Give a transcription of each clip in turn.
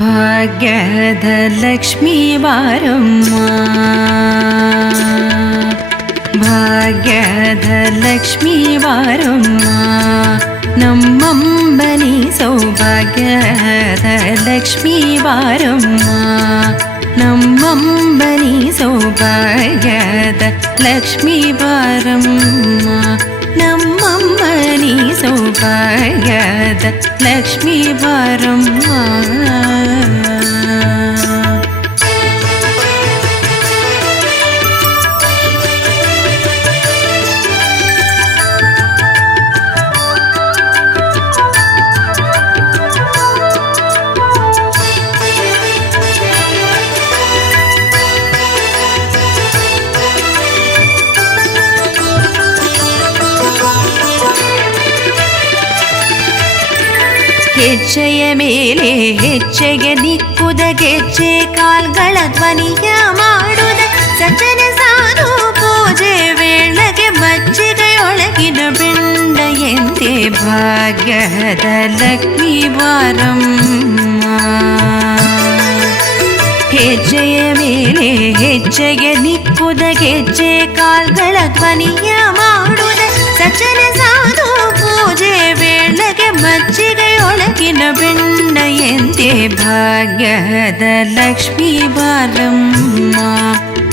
ಭಾಗ್ಯದ ಲಕ್ಷ್ಮೀ ಬಾರಮ್ಮ, ಭಾಗ್ಯದ ಲಕ್ಷ್ಮೀ ಬಾರಮ್ಮ, ನಮ್ಮಂಬನಿ ಸೌಭಾಗ್ಯದ ಲಕ್ಷ್ಮೀ ಬಾರಮ್ಮ, ನಮ್ಮಂಬನಿ ಸೌಭಾಗ್ಯದ ಲಕ್ಷ್ಮೀ ಬಾರಮ್ಮ, ನಮ್ಮಂಬನಿ ಸೌಭಾಗ್ಯದ ಲಕ್ಷ್ಮೀ ಬಾರಮ್ಮ. ಹೆಜ್ಜೆಯ ಮೇಲೆ ಹೆಜ್ಜೆಗೆ ದಿಕ್ಕುದ ಗೆಜ್ಜೆ ಕಾಲ್ಗಳ ಧ್ವನಿಯ ಮಾಡುದ ಸಜ್ಜನ ಸಾಧು ಪೂಜೆ ವೇಳೆಗೆ ಮಜ್ಜಿಗೆಯೊಳಗಿನ ಬೆಂಡ ಎಂದೇ ಭಾಗ್ಯದ ಲಕ್ಷ್ಮೀ ಬಾರಮ್ಮ. ಹೆಜ್ಜೆಯ ಮೇಲೆ ಹೆಜ್ಜೆಗೆ ದಿಕ್ಕುದ ಗೆಜ್ಜೆ ಕಾಲ್ಗಳ ಧ್ವನಿಯ ಮಾಡುದ ಸಜ್ಜನ ಸಾಧು ಪೂಜೆ ವೇಳೆಗೆ ಮಜ್ಜಿಗೆಯೊಳಗಿನ ಬೆಂಡ ಎಂದೇ ಭಾಗ್ಯದ ಲಕ್ಷ್ಮೀ ಬಾರಮ್ಮ,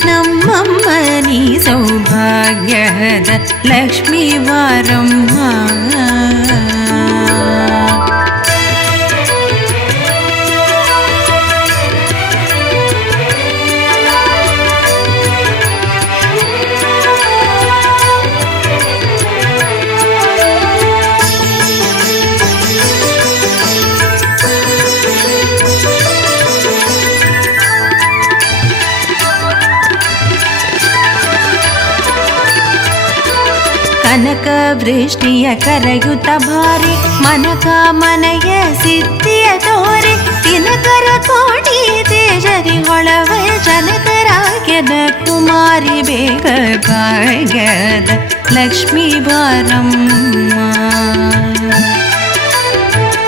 ನಮ್ಮಮ್ಮನಿ ಸೌಭಾಗ್ಯದ ಲಕ್ಷ್ಮೀ ಬಾರಮ್ಮ. ಕನಕ ವೃಷ್ಟಿಯ ಕರೆಯುತ್ತ ಭಾರಿ ಮನಕ ಮನೆಯ ಸಿದ್ಧಿಯ ತೋರಿ ದಿನಕರ ಕೋಟಿ ತೇಜರಿ ಹೊಳವ ಜನಕರಾಗ್ಯದ ಕುಮಾರಿ ಬೇಗ ಭಾಗ್ಯದ ಲಕ್ಷ್ಮೀ ಬಾರಮ್ಮ.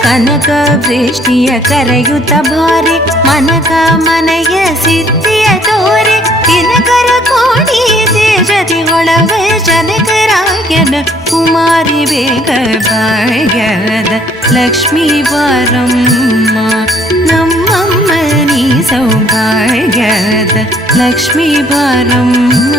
ಕನಕ ವೃಷ್ಟಿಯ ಕರೆಯುತ್ತ ಭಾರಿ ಮನಕ ಮನೆಯ ಸಿದ್ಧಿಯ ತೋರಿ ದಿನಕರ ಕೋಟಿ ತೇಜರಿ ಹೊಳವ ಜನಕರಾಗ್ಯದ ಕುಮಾರಿ ಬೇಗ ಭಾಗ್ಯದ ಲಕ್ಷ್ಮೀ ಬಾರಮ್ಮ, ನಮ್ಮಮ್ಮನಿ ಸೌಭಾಗ್ಯದ ಲಕ್ಷ್ಮೀ ಬಾರಮ್ಮ.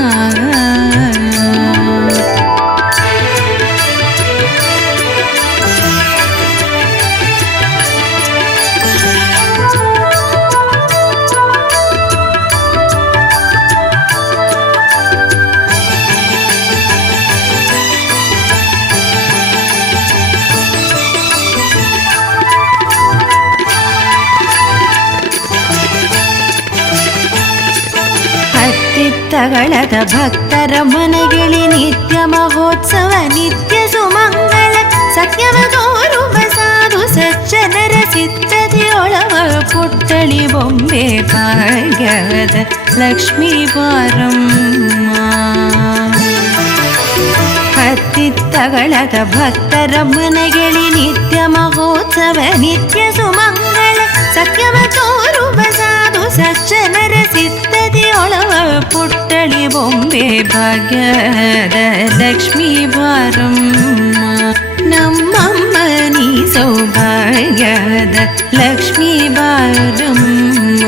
ತಗಳದ ಭಕ್ತರ ಮನೆಗಿಳಿ ನಿತ್ಯ ಮಹೋತ್ಸವ ನಿತ್ಯ ಸುಮಂಗಳ ಸತ್ಯವ ತೋರುವ ಸಾಧು ಸಜ್ಜನರ ಸಿದ್ಧತೆಯೊಳವ ಪುಟ್ಟಳಿ ಬೊಂಬೆ ಭಾಗ್ಯದ ಲಕ್ಷ್ಮೀ ಬಾರಮ್ಮ. ಹತ್ತಿತ್ತಗಳದ ಭಕ್ತರ ಮನೆಗಿಳಿ ನಿತ್ಯ ಮಹೋತ್ಸವ ನಿತ್ಯ ಸುಮಂಗಳ ಸತ್ಯವ ತೋರುವ ಸಾಧು ಸಜ್ಜನರ ಸಿದ್ಧತೆಯೊಳವ ಪುಟ್ಟಳಿ ಬೊಂಬೆ ಭಾಗ್ಯದ ಲಕ್ಷ್ಮೀ ಬಾರಮ್ಮ, ನಮ್ಮಮ್ಮನಿ ಸೌಭಾಗ್ಯದ ಲಕ್ಷ್ಮೀ ಬಾರಮ್ಮ.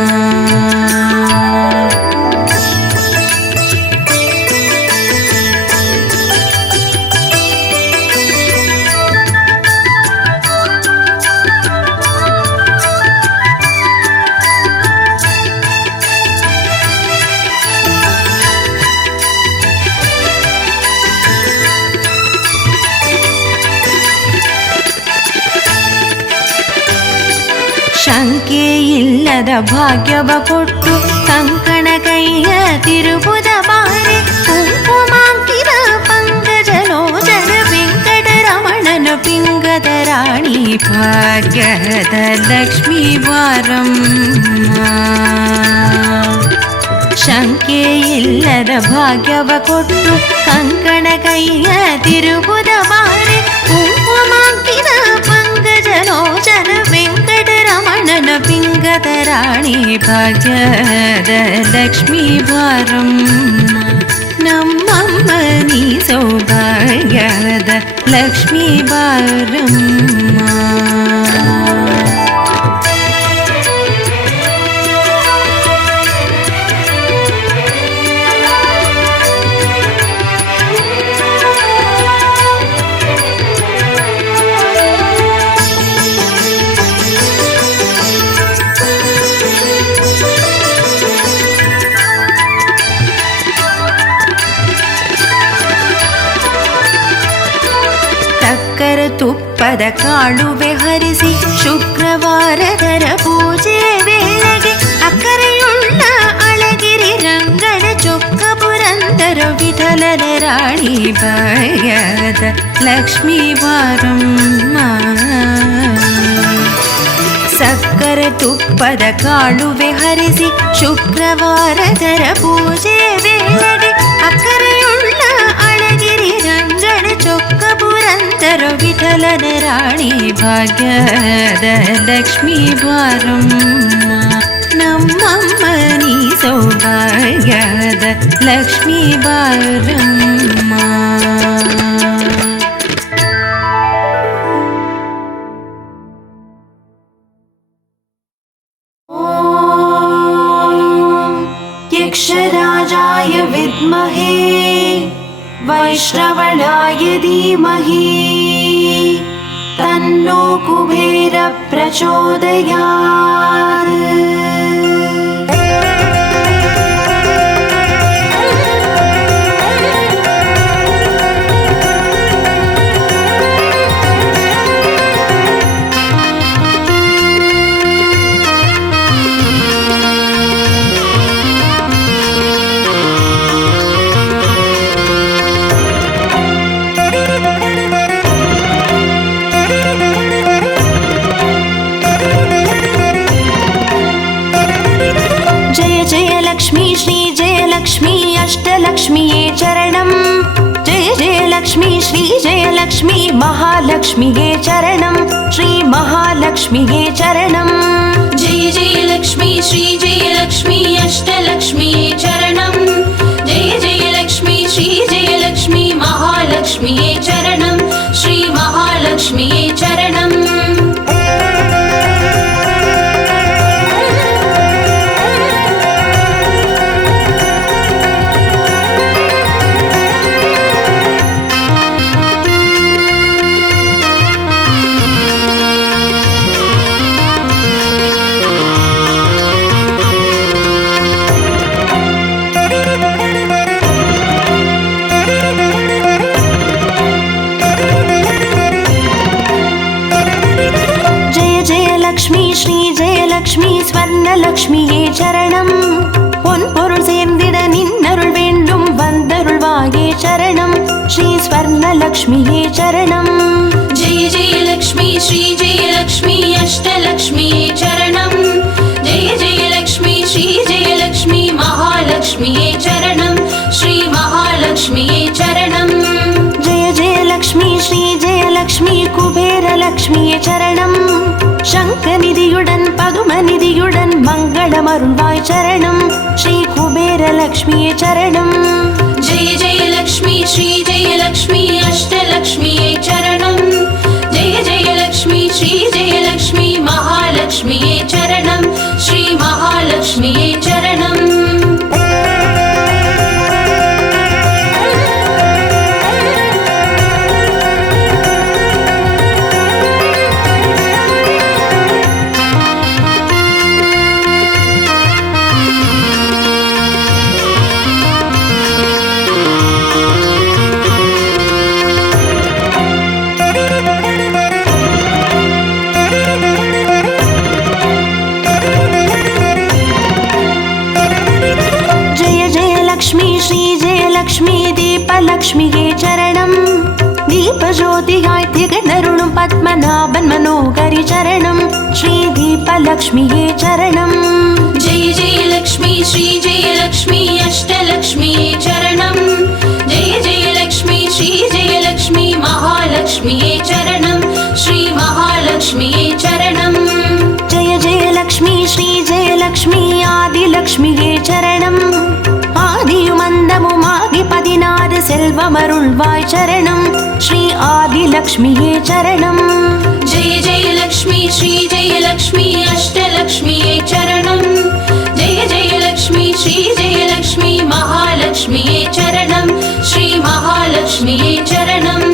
ಶಂಕೆ ಇಲ್ಲದ ಭಾಗ್ಯವ ಕೊಟ್ಟು ಕಂಕಣ ಕೈಯ ತಿರುಬುದ ಬಾರಿ ಕುಂಕುಮಾಂಕಿತ ಪಂಕಜಲೋಚನ ವೆಂಕಟರಮಣನ ಪಿಂಗದ ರಾಣಿ ಭಾಗ್ಯದ ಲಕ್ಷ್ಮೀ ಬಾರಮ್ಮ. ಶಂಕೆ ಇಲ್ಲದ ಭಾಗ್ಯವ ಕೊಟ್ಟು ಕಂಕಣ ಕೈಯ ತಿರುಬುದ ಬಾರಿ ಕುಂಕುಮಾಂಕಿತ ಪಂಕಜಲೋಚನ ವೆಂಕಟರಮಣನ ಪಿಂಗದ ರಾಣಿ ಭಾಗ್ಯದ ಲಕ್ಷ್ಮೀ ಬಾರಮ್ಮ ನಮ್ಮಮ್ಮ ನೀ ಸೌಭಾಗ್ಯದ ಲಕ್ಷ್ಮೀ ಬಾರಮ್ಮ. ತುಪ್ಪದ ಕಾಳುವೆ ಹರಿಸಿ ಶುಕ್ರವಾರದರ ಪೂಜೆ ವೇಳೆಗೆ ಅಕ್ಕರೆಯುಳ್ಳ ಅಳಗಿರಿ ರಂಗನ ಚೊಕ್ಕ ಪುರಂದರ ವಿಠಲನ ರಾಣಿ ಭಾಗ್ಯದ ಲಕ್ಷ್ಮೀ ಬಾರಮ್ಮ. ಸಕ್ಕರೆ ತುಪ್ಪದ ಕಾಳುವೆ ಹರಿಸಿ ಶುಕ್ರವಾರದರ ಪೂಜೆ ವೇಳೆಗೆ ಅಕ್ಕರೆಯುಳ್ಳ ಅಳಗಿರಿ ರಂಗನ ಚೊಕ್ಕ ಪುರಂದರ ವಿಠಲನ ರಾಣಿ ಭಾಗ್ಯದ ಲಕ್ಷ್ಮೀ ಬಾರಮ್ಮ ನಮ್ಮಮ್ಮ ನೀ ಸೌಭಾಗ್ಯದ ಲಕ್ಷ್ಮೀ ಬಾರಮ್ಮ. यक्षराजाय विद्महे वैश्रवणाय धीमहि तन्नो कुबेर प्रचोदयात्. अष्टलक्ष्मीये चरणं जय जय लक्ष्मी श्री जय लक्ष्मी महालक्ष्मीये चरणं श्री महालक्ष्मीये चरणं जय जय लक्ष्मी श्री जय लक्ष्मी अष्टलक्ष्मीये चरणं जय जय लक्ष्मी श्री जय लक्ष्मी महालक्ष्मीये चरणं श्री महालक्ष्मीये चरणं. ஸ்வர்ணலக்ஷ்மியே சரணம் பொன்பொருள் சேர்ந்திட நின்னருள் வேண்டும் வந்தருள்வாயே சரணம் ஸ்ரீ ஸ்வர்ணலக்ஷ்மியே சரணம். जय जय लक्ष्मी श्री जय लक्ष्मी अष्टलक्ष्मीये चरणं जय जय लक्ष्मी श्री जय लक्ष्मी महालक्ष्मीये चरणं श्री महालक्ष्मीये चरणं. जय जय लक्ष्मी श्री जय लक्ष्मी कुबेर लक्ष्मीये चरणं शङ्खनिधियुडन् पदुमनिधियुडन् मङ्गलमरुள்வாய் चरणं श्री कुबेर लक्ष्मीये चरणं. जय जय लक्ष्मी श्री जय लक्ष्मी अष्टलक्ष्मीये चरणं जय जय लक्ष्मी श्री जय लक्ष्मी महालक्ष्मीये चरणं श्री महालक्ष्मीये चरणं. லக்ஷ்மியே சரணம் தீபஜோதியாய் திகழ்ந்தருளும் பத்மநாபன் மனோகரி சரணம் ஸ்ரீ தீபலக்ஷ்மியே சரணம். जय जय लक्ष्मी श्री जय लक्ष्मी अष्टलक्ष्मीये चरणं जय जय लक्ष्मी श्री जय लक्ष्मी महालक्ष्मीये चरणं श्री महालक्ष्मीये चरणं. जय जय लक्ष्मी श्री जय लक्ष्मी லக்ஷ்மியே சரணம். ஆதியும் அந்தமுமாகி 16 செல்வமருள்வாய் சரணம். ஸ்ரீ ஆதிலக்ஷ்மியே சரணம். जय जय लक्ष्मी श्री जय लक्ष्मी अष्टलक्ष्मिये चरणं. जय जय लक्ष्मी श्री जय लक्ष्मी महालक्ष्मिये चरणं. श्री महालक्ष्मिये चरणं.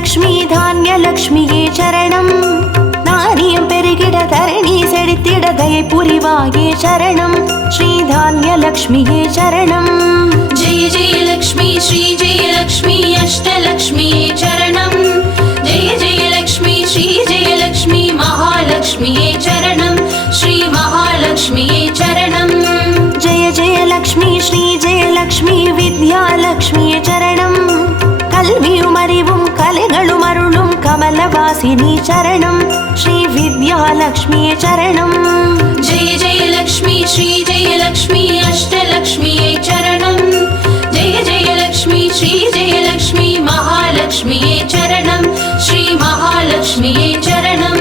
லக்ஷ்மி தானியலக்ஷ்மியே சரணம். நாரியம் பெருகிட தரணி செழித்திட தயை புரிவாயே சரணம். ஸ்ரீ தானியலக்ஷ்மியே சரணம். जय जय लक्ष्मी श्री जय लक्ष्मी अष्टलक्ष्मिये चरणं. जय जय लक्ष्मी श्री जय लक्ष्मी महालक्ष्मिये चरणं. श्री महालक्ष्मिये चरणं. जय जय लक्ष्मी श्री जय लक्ष्मी विद्यालक्ष्मिये चरणம். கல்வியும் அறிவும் கலைகளும் அருளும் கமலவாசினி சரணம். ஸ்ரீ வித்யாலக்ஷ்மியே சரணம். जय जय लक्ष्मी श्री जय लक्ष्मी अष्टलक्ष्मिये चरणं. जय जय लक्ष्मी श्री जय लक्ष्मी महालक्ष्मिये चरणं. श्री महालक्ष्मिये चरणं.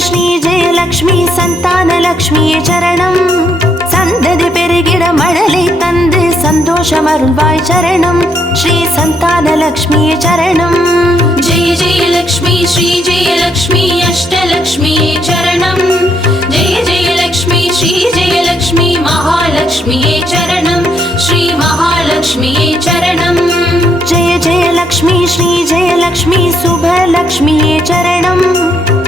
ஸ்ரீ ஜெயலக்ஷ்மி சந்தானலக்ஷ்மியே சரணம். சந்ததி பெருகிட மழலை தந்து சந்தோஷம் அருள்வாய் சரணம். ஸ்ரீ சந்தானலக்ஷ்மியே சரணம். जय जय लक्ष्मी श्री जय लक्ष्मी अष्टलक्ष्मिये चरणं. जय जय लक्ष्मी श्री जय लक्ष्मी महालक्ष्मिये चरणं. श्री महालक्ष्मिये चरणं. जय जय लक्ष्मी श्री जय लक्ष्मी சுபலக்ஷ்மியே சரணம்.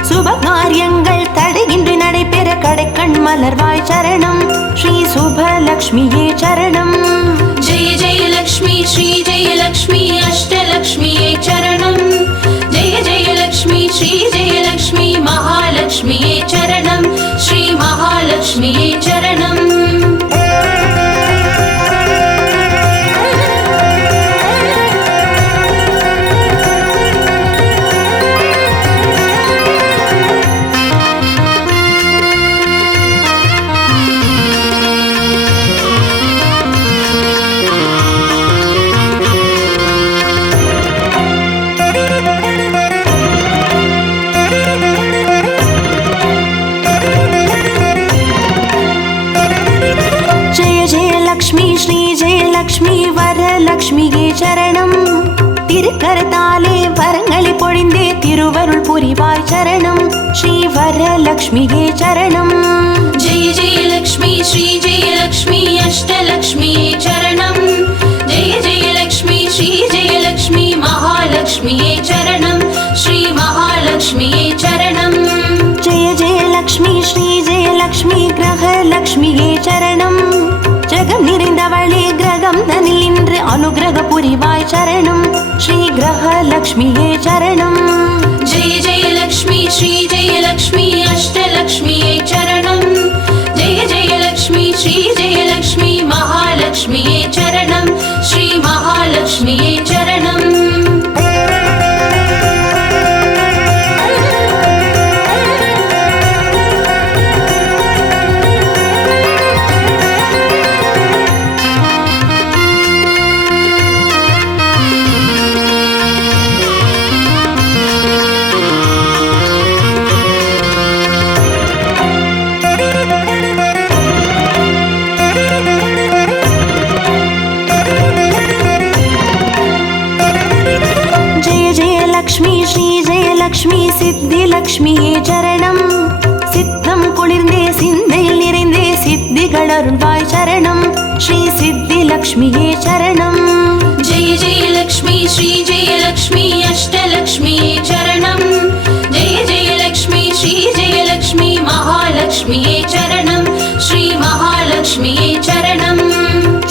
சுப காரியங்கள் தடையின்றி நடைபெற கடைக்கண் மலர்வாய் சரணம். ஸ்ரீ சுபலக்ஷ்மியே சரணம். जय जय लक्ष्मी श्री जय लक्ष्मी अष्टलक्ष्मिये चरणं. जय जय लक्ष्मी श्री जय लक्ष्मी महालक्ष्मिये चरणं. श्री महालक्ष्मिये चरणं. ஸ்ரீ ஜெயலக்ஷ்மி வரலக்ஷ்மியே சரணம். திருக்கரத்தாலே வரங்களை பொழிந்தே திருவருள் புரிவாய் சரணம். ஸ்ரீ வரலக்ஷ்மியே சரணம். जय जय लक्ष्मी श्री जय लक्ष्मी अष्टलक्ष्मिये चरणं. जय जय लक्ष्मी श्री जय लक्ष्मी महालक्ष्मिये चरणं. श्री महालक्ष्मिये चरणं. जय जय लक्ष्मी श्री जय लक्ष्मी கிரகலக்ஷ்மியே சரணம். ஜெகம் நிறைந்தவளே கிரகம் தனில் நின்று அனுகிரக புரிவாய் சரணம். ஸ்ரீ கிரகலக்ஷ்மியே சரணம். जय जय लक्ष्मी श्री जय लक्ष्मी अष्टलक्ष्मिये चरणं. जय जय लक्ष्मी श्री जय लक्ष्मी महालक्ष्मिये चरणं. श्री महालक्ष्मिये चरणं. லக்ஷ்மி ஸ்ரீ ஜெயலக்ஷ்மி சித்திலக்ஷ்மியே சரணம். குளிர்ந்தே சிந்தையில் நிறைந்தே சித்திகள் அருள்வாய் சரணம் ஸ்ரீ சித்தி லக்ஷ்மியே சரணம். जय जय लक्ष्मी श्री जय लक्ष्मी अष्टलक्ष्मी चरणं जय जय लक्ष्मी श्री जय लक्ष्मी महालक्ष्मी चरणं श्री महालक्ष्मी चरणं.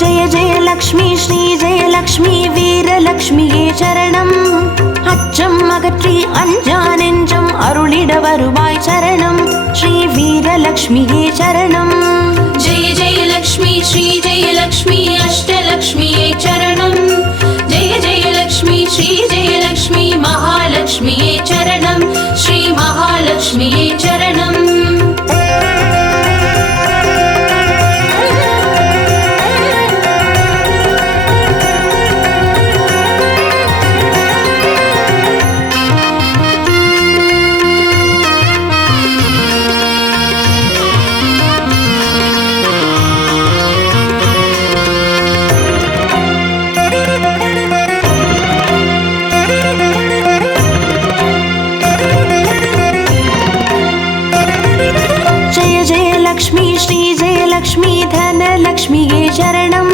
जय जय लक्ष्मी श्री जय लक्ष्मी வீரலக்ஷ்மியே சரணம். அச்சம் அகற்றி அஞ்சா நெஞ்சம் அருளிட வருவாய் சரணம் ஸ்ரீ வீரலக்ஷ்மியே சரணம். जय जय लक्ष्मी श्री जय लक्ष्मी अष्टलक्ष्मी चरणं जय जय लक्ष्मी श्री जय लक्ष्मी महालक्ष्मी चरणं श्री महालक्ष्मी चरणं. லக்ஷ்மி ஸ்ரீ ஜெயலக்ஷ்மி தனலக்ஷ்மியே சரணம்.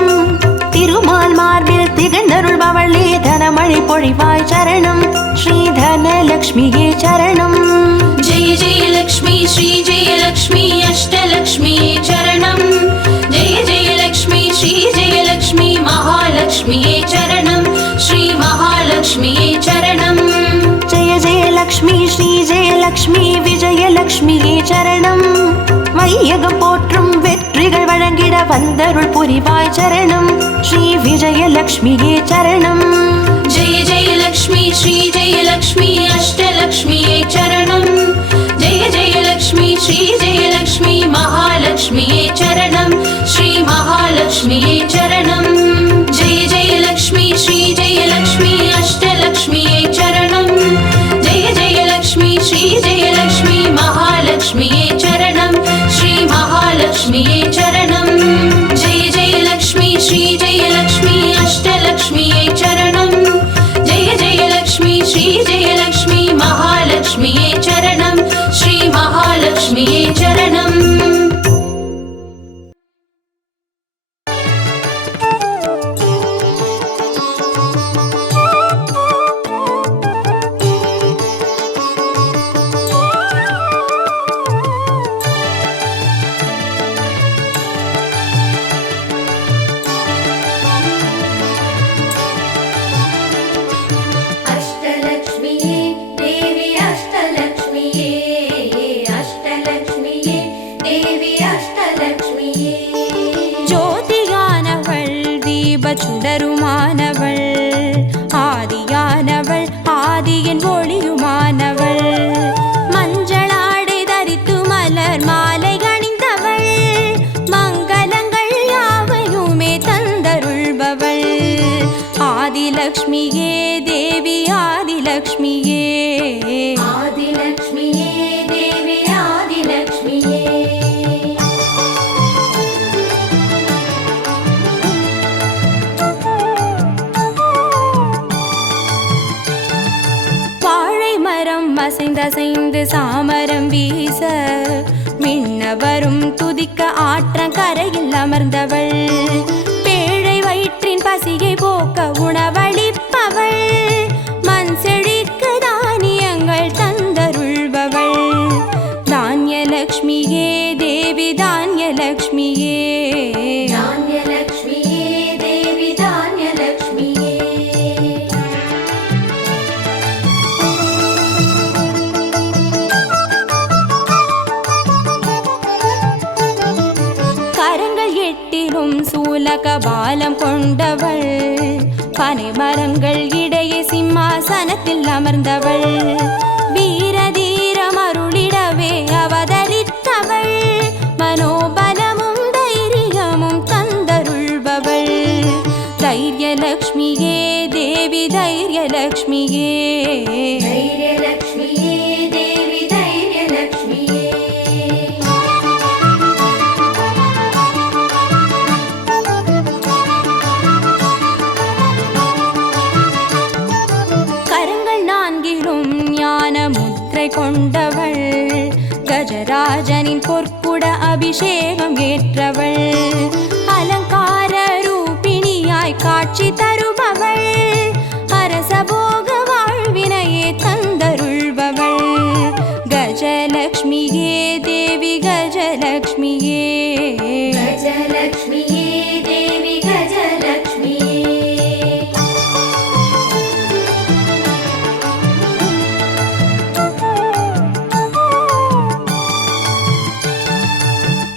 திருமால் மார்பில் திகழ்ந்தருள்பவளே தனமழை பொழிவாய் சரணம் ஸ்ரீ தனலக்ஷ்மியே சரணம். जय जय लक्ष्मी श्री जय लक्ष्मी अष्टलक्ष्मी चरणं जय जय लक्ष्मी श्री जय लक्ष्मी महालक्ष्मी चरणं श्री महालक्ष्मी चरणं. जय जय लक्ष्मी श्री जयलक्ष्मी விஜயலக்ஷ்மியே சரணம். வையகம் போற்றும் வெற்றிகள் வழங்கிட வந்தருள் புரிவாய் சரணம் ஸ்ரீ விஜயலக்ஷ்மியே சரணம். जय जय लक्ष्मी श्री जय लक्ष्मी अष्टलक्ष्मी चरणं जय जय लक्ष्मी श्री जय लक्ष्मी महालक्ष्मी चरणं श्री महालक्ष्मी चरणं. जय जय लक्ष्मी श्री जय लक्ष्मी अष्टलक्ष्मी चरणं जय जय लक्ष्मी श्री जय लक्ष्मी महालक्ष्मी चरणं श्री महालक्ष्मी चरणं. जय जय लक्ष्मी श्री जय लक्ष्मी अष्टलक्ष्मी चरणं जय जय लक्ष्मी श्री जय लक्ष्मी महालक्ष्मी चरणं श्री महालक्ष्मी चरणं. சுடருமானவள் ஆதியானவள் ஆதியின் ஒளியுமானவள் மஞ்சளாடை தரித்து மலர் மாலை அணிந்தவள் மங்களங்கள் யாவையுமே தந்தருள்பவள் ஆதிலக்ஷ்மியே தேவி ஆதிலக்ஷ்மியே ஆதிலக்ஷ்மியே தேவி ஆதிலக்ஷ்மியே. அசைந்து சாமரம் வீச விண்ணவரும் துதிக்க ஆற்றங்கரையில் அமர்ந்தவள் பேழை வயிற்றின் பசியை போக்க உணவளிப்பவள் மண் செழிக்க தானியங்கள் தந்தருள்பவள் தானியலக்ஷ்மியே தேவி தானியலக்ஷ்மியே தானியலக்ஷ்மியே தேவி தானியலக்ஷ்மியே. சூலகபாலம் கொண்டவள் பனை மரங்கள் இடையே சிம்மாசனத்தில் அமர்ந்தவள் வீரதீரம் அருளிடவே அவதரித்தவள் மனோபலமும் தைரியமும் தந்தருள்பவள் தைரியலக்ஷ்மியே தேவி தைரியலக்ஷ்மியே தைரியலக்ஷ்மியே தேவி தைரியலக்ஷ்மியே. கொண்டவள் கஜ கஜராஜனின் பொற்குட அபிஷேகம் ஏற்றவள் அலங்கார ரூபிணியாய் காட்சி தருபவள் அரசபோக வாழ்வினையே தந்தருள்பவள் கஜலக்ஷ்மியே தேவி கஜலக்ஷ்மியே கஜலக்ஷ்மியே தேவி கஜலக்ஷ்மியே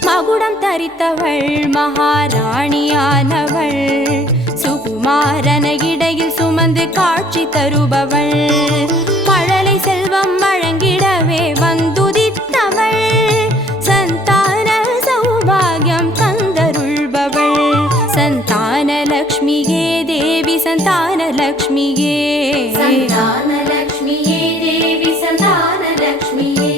மகுடம் தரித்தவள் மகாராணியானவள் சுகுமாரன இடையில் சுமந்து காட்சி தருபவள் மழலை செல்வம் வழங்கிடவே வந்துதித்தவள் சந்தான சௌபாகியம் தந்தருள்பவள் சந்தான லக்ஷ்மியே தேவி சந்தான லக்ஷ்மியே சந்தான லக்ஷ்மியே தேவி சந்தான லக்ஷ்மியே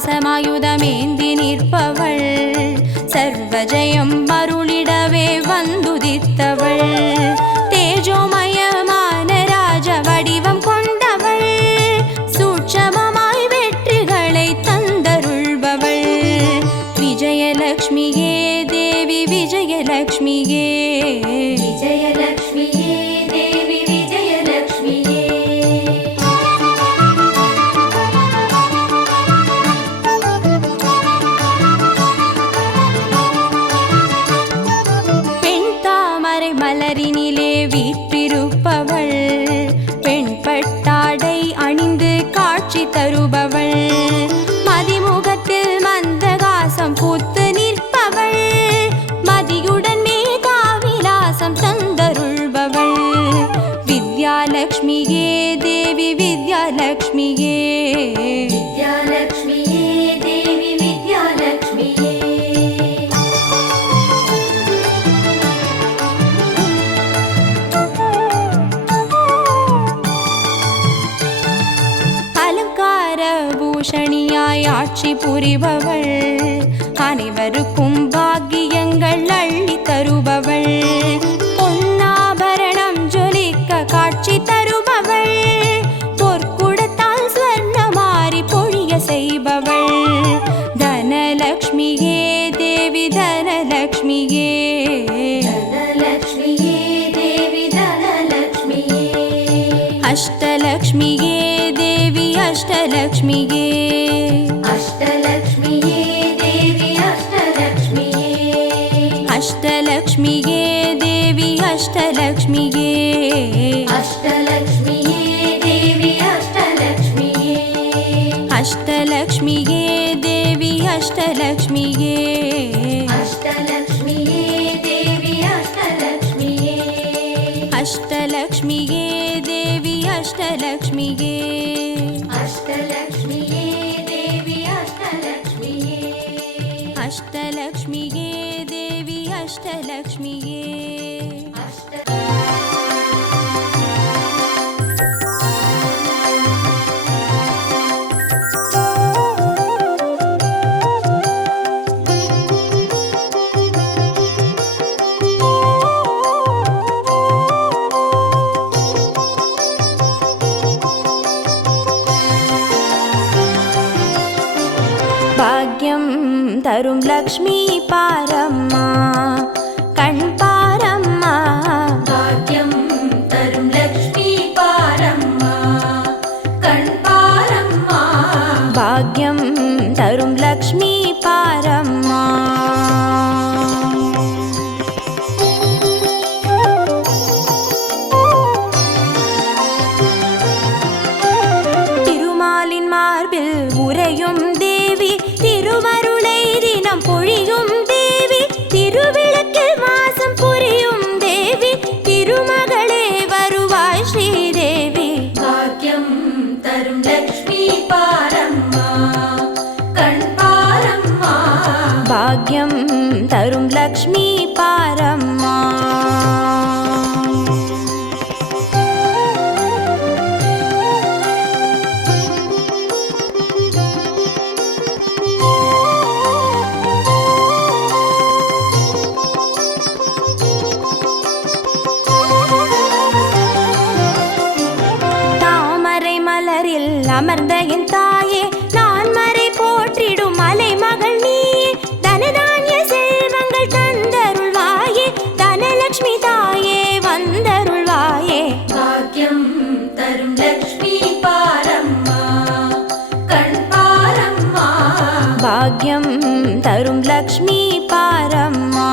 பாசமாயுதமேந்தி நிற்பவள் சர்வஜயம் மருளிடவே வந்துதித்தவள் தேஜோமயமான ராஜ வடிவம் கொண்டவள் சூட்சமமாய் வெற்றிகளை தந்தருள்பவள் விஜயலக்ஷ்மியே தேவி விஜயலக்ஷ்மியே விஜயலக்ஷ்மியே தேவி விஜயலக்ஷ்மியே மலரினிலே வீற்றிருப்பவள் பெண்பட்டாடை அணிந்து காட்சி தருபவள் மதிமுகத்தில் மந்தகாசம் பூத்து நிற்பவள் மதியுடன் மேகாவிலாசம் தந்தருள்பவள் வித்யாலக்ஷ்மியே தேவி வித்யாலக்ஷ்மியே வித்யாலக்ஷ்மியே தேவி வித்யாலக்ஷ்மியே பூஷணியாய் ஆட்சி புரிபவள் அனைவருக்கும் பாக்கியங்கள் அள்ளி தருபவள் பொன்னாபரணம் ஜொலிக்க காட்சி தருபவள் பொற்குடத்தால் ஸ்வர்ணமாரி பொழிய செய்பவள் தனலக்ஷ்மியே தேவி தனலக்ஷ்மியே தனலக்ஷ்மியே தேவி தனலக்ஷ்மியே அஷ்டலக்ஷ்மியே தேவி அஷ்டலக்ஷ்மியே அஷ்டலக்ஷ்மியே தேவி அஷ்டலக்ஷ்மியே அஷ்டலக்ஷ்மியே தேவி அஷ்டலக்ஷ்மியே அஷ்டலக்ஷ்மியே தேவி அஷ்டலக்ஷ்மியே அஷ்டலக்ஷ்மியே தேவி அஷ்டலக்ஷ்மியே அஷ்டலக்ஷ்மியே தேவி அஷ்டலக்ஷ்மியே அஷ்டலக்ஷ்மியே தேவி அஷ்டலக்ஷ்மியே அஷ்டலக்ஷ்மியே தேவி அஷ்டலக்ஷ்மியே அஷ்டலக்ஷ்மியே தேவி அஷ்டலக்ஷ்மியே பாக்யம் தரும் லக்ஷ்மி பாரம்மா கண் பாரம்மா பாக்யம் தரும் லக்ஷ்மி பாரம்மா கண் பாரம்மா பாக்யம் தரும் லக்ஷ்மி பாரம்மா திருமாலின் மார்பில் உறையும் தேவி திருவருளை தினம் பொழியும் தேவி திருவிளக்கில் மாசம் புரியும் தேவி திருமகளே வருவாய் ஸ்ரீதேவி பாக்யம் தரும் லக்ஷ்மி பாரம்மா கண் பாரம்மா பாக்யம் தரும் லக்ஷ்மி பாரம்மா என் தாயே நான் மறை போற்றிடும் மலை மகள் நீயே தனதானிய செல்வங்கள் தந்தருள்வாயே தனலட்சுமி தாயே வந்தருள்வாயே பாக்கியம் தரும் லக்ஷ்மி பாரம்மா கண் பாரம்மா பாக்யம் தரும் லக்ஷ்மி பாரம்மா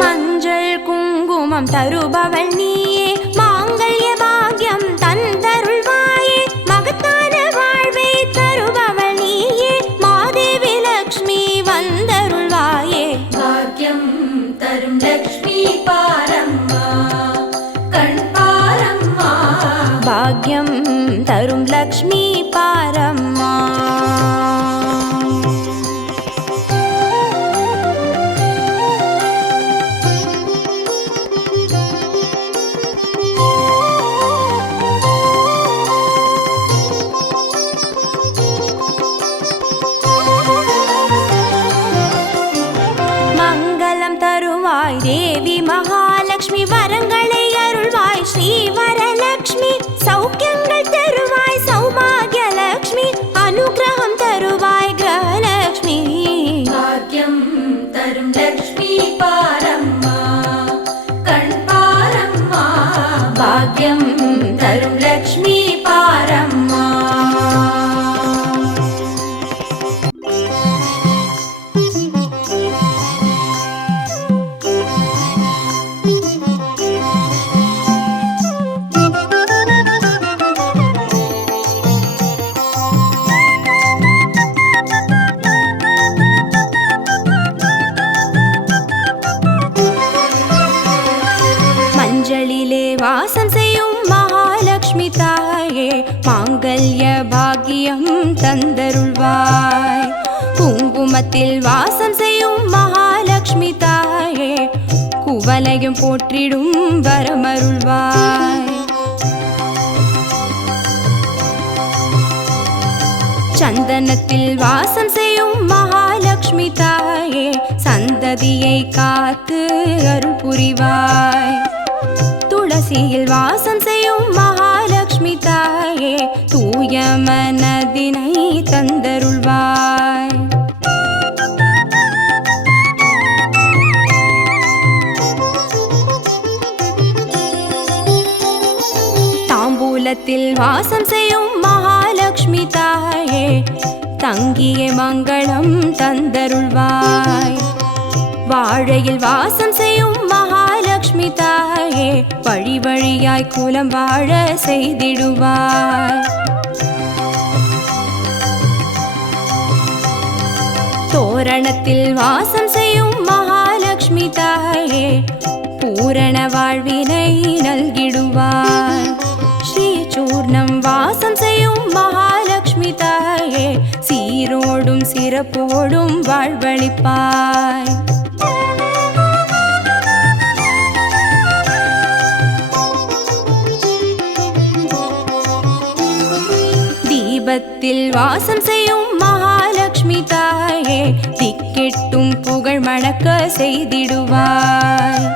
மஞ்சள் குங்குமம் தருபவள் நீயே மாங்கல்ய பாக்யம் தந்தருள்வாயே மகத்தான வாழ்வை தருபவள் நீயே மாதேவி லக்ஷ்மி வந்தருள்வாயே பாக்கியம் தரும் லக்ஷ்மி பாரம்மா கண் பாரம்மா பாக்யம் தரும் லக்ஷ்மி பாரம்மா மங்களம் தருவாய் தேவி மகாலட்சுமி வரங்களை அருள்வாய் ஸ்ரீ வரலட்சுமி சௌக்கியங்கள் தருவாய் சௌபாகிய லட்சுமி அனுகிரகம் தருவாய் கிரகலட்சுமி பாக்கியம் தரும் லக்ஷ்மி பாரம்மா கண் பாரம்மா பாக்யம் தரும் லக்ஷ்மி பாரம்மா மஞ்சளிலே வாசம் செய்யும் மகாலட்சுமி தாயே மாங்கல்ய பாக்கியம் தந்தருள்வாய் குங்குமத்தில் வாசம் செய்யும் மகாலட்சுமி தாயே குவலையும் போற்றிடும் வரமருள்வாய் சந்தனத்தில் வாசம் செய்யும் மகாலட்சுமி தாயே சந்ததியை காத்து அருள் புரிவாய் துளசியில் வாசம் செய்யும் மகாலட்சுமி தாயே தூய மனதினை தந்தருள்வாய் தாம்பூலத்தில் வாசம் செய்யும் மகாலட்சுமி தாயே தங்கிய மங்களம் தந்தருள்வாய் வாழையில் வாசம் செய்யும் மகாலட்சுமி தாயே வழி வழியாய் குலம் வாழ செய்திடுவாய் தோரணத்தில் வாசம் செய்யும் மகாலட்சுமி தாயே பூரண வாழ்வினை நல்கிடுவாய் ஸ்ரீ சூர்ணம் வாசம் செய்யும் மகாலட்சுமி தாயே சீரோடும் சிறப்போடும் வாழ்வளிப்பாய் தீபத்தில் வாசம் செய்யும் மகாலட்சுமி தாயே திக்கெட்டும் புகழ் மணக்க செய்திடுவாய்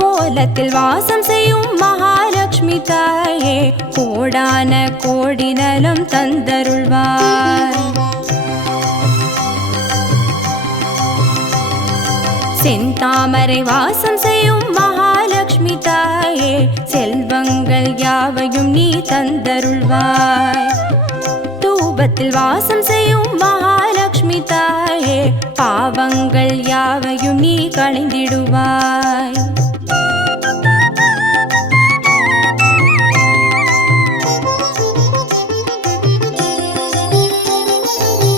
கோலத்தில் வாசம் செய்யும் மகாலட்சுமி தாயே கோடான கோடி நலம் தந்தருள்வாய் செந்தாமரை வாசம் செய்யும் மகாலட்சுமி தாயே செல்வங்கள் யாவையும் நீ தந்தருள்வாய் தூபத்தில் வாசம் செய்யும் மகாலட்சுமி தாயே பாவங்கள் யாவையும் நீ களைந்திடுவாய்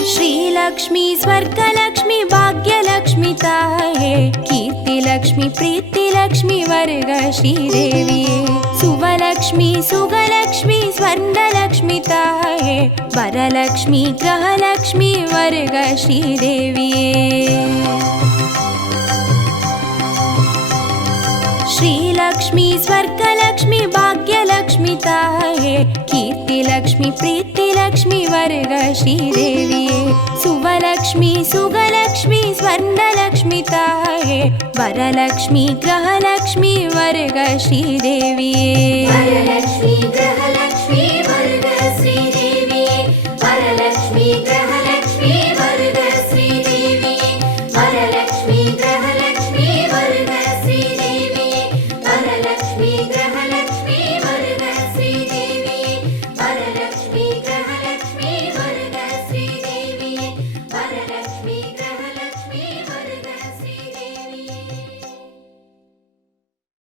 श्रीलक्ष्मी स्वर्गलक्ष्मी भाग्यलक्ष्मी ताये कीर्तिलक्ष्मी प्रीतिलक्ष्मी वर्ग श्रीदेविये सुवलक्ष्मी सुगलक्ष्मी स्वर्णलक्ष्मी ताये वरलक्ष्मी ग्रहलक्ष्मी वर्ग श्रीदेविये श्रीलक्ष्मी स्वर्गलक्ष्मी भाग्यलक्ष्मी ताये कीर्तिलक्ष्मी प्रीतिलक्ष्मी वर्ग श्रीदेविये सुवलक्ष्मी सुगलक्ष्मी स्वर्णलक्ष्मी ताये वरलक्ष्मी गृहलक्ष्मी वर्ग श्रीदेविये वरलक्ष्मी गृहलक्ष्मी वर्ग श्री